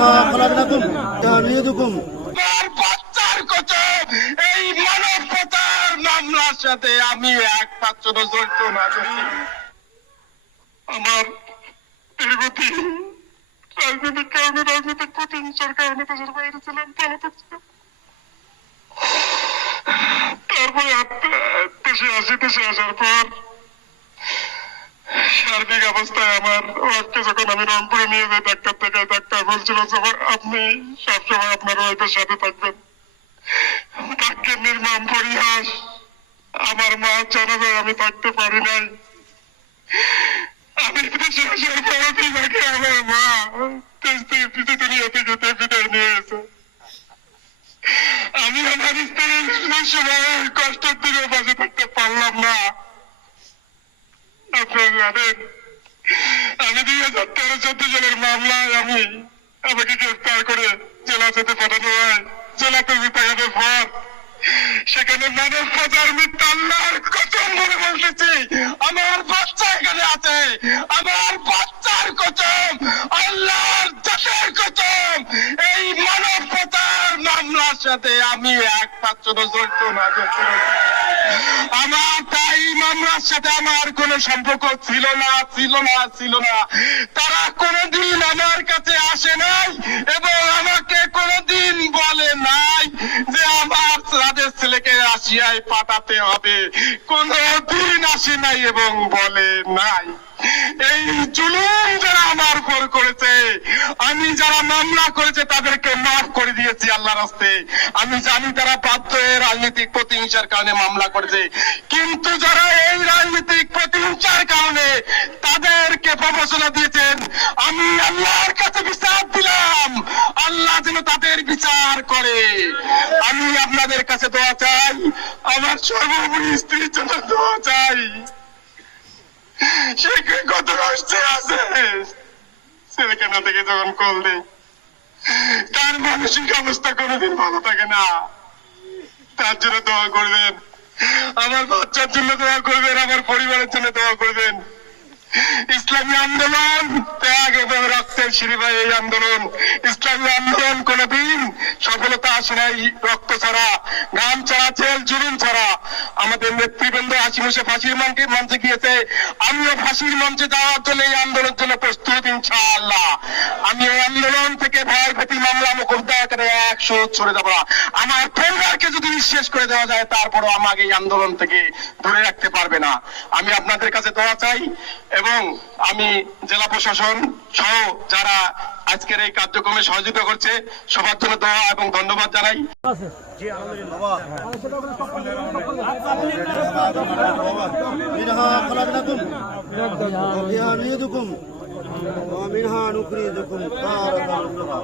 منها خلقناكم ونعيدكم বাচ্চার কসম এই মানবতার মামলার সাথে আমি একমাত্র জড়িত না। আমার দীর্ঘদিন রাজনৈতিক কারণে রাজনৈতিক প্রতিহিংসার কারণে দেশের বাইরে ছিলাম, পলাতক ছিলাম। তারপরে দেশে আসার পর সার্বিক অবস্থায় আমার ওয়াইফকে যখন আমি রংপুরে নিয়ে যাই ডাক্তার দেখাই, ডাক্তার বলছিল আপনি সবসময় আপনার ওয়াইফের সাথে থাকবেন। ভাগ্যের নির্মম পরিহাস, আমার মা জানাজায় আমি থাকতে পারি নাই। আমি দেশে আসার পরই নাকি আমার মা দুনিয়া থেকে বিদায় নিয়েছে। আমি আমার স্ত্রীর সময় কষ্টের দিকে বাঁচে থাকতে পারলাম না। আপনারা জানেন আমি 2013-14 সালের মামলায় আমাকে গ্রেফতার করে জেলা যেতে পাঠানো হয়। জেলাতে থাকার পর সেখানে মানব পাচার মিথ্যা আল্লাহর কসম বলে বসেছি। আমার বাচ্চা এখানে আছে, আমার বাচ্চার কসম, আল্লাহর জাতের কসম, এই মানব পাচার মামলার সাথে আমি একমাত্র জড়িত না। আমার তাই মামলার সাথে আমার কোনো সম্পর্ক ছিল না। তারা কোনোদিন আমার কাছে আসে নাই এবং আমাকে কোনোদিন বলে নাই যে আমার তাদের ছেলেকে রাশিয়ায় পাঠাতে হবে, কোনোদিন আসে নাই এবং বলে নাই। এই জুলুম যারা আমার উপর করেছে, আমি যারা মামলা করেছে তাদেরকে মাফ করে দিয়েছি আল্লাহর রাস্তে। আমি জানি তারা বাধ্য হয়ে রাজনৈতিক প্রতিহিংসার কারণে মামলা করেছে, কিন্তু যারা এই রাজনৈতিক প্রতিহিংসার কারণে তাদেরকে প্রবচনা দিয়েছেন, আমি আল্লাহর কাছে বিচার দিলাম, আল্লাহ যেন তাদের বিচার করে। আমি আপনাদের কাছে দোয়া চাই, আমার সর্বোপরি স্ত্রীর জন্য দোয়া চাই। সে কত কষ্টে আছে, ছেলেখানা থেকে যখন কল দেয় তার মানসিক অবস্থা কোনোদিন ভালো থাকে না। তার জন্য দোয়া করবেন, আমার বাচ্চার জন্য দোয়া করবেন, আমার পরিবারের জন্য দোয়া করবেন। ইসলামী আন্দোলন ত্যাগ এবং রক্তের সিঁড়ি, এই আন্দোলন, ইসলামী আন্দোলন কোনদিন সফলতা আসে নাই রক্ত ছাড়া, ঘাম ছাড়া, জেল জুলুম ছাড়া। আমাদের নেতৃবৃন্দ হাসিমুখে ফাঁসির মঞ্চে গিয়েছে, আমিও ফাঁসির মঞ্চে যাওয়ার জন্য এই আন্দোলনের জন্য প্রস্তুত ইনশাআল্লাহ। আমি এই আন্দোলন থেকে ভয় ভীতি মামলা মোকাবিলা করে 100 ছড়ে যাবো না। আমার পরিবারকে যদি নিঃশেষ করে দেওয়া যায় তারপরও আমাকে এই আন্দোলন থেকে ধরে রাখতে পারবে না। আমি আপনাদের কাছে দোয়া চাই এবং আমি জেলা প্রশাসন সহ যারা আজকের এই কার্যক্রমে সহযোগিতা করছে সবার জন্য দোয়া এবং ধন্যবাদ জানাই। منها خلقناكم وفيها نعيدكم ومنها نخرجكم تارة أخرى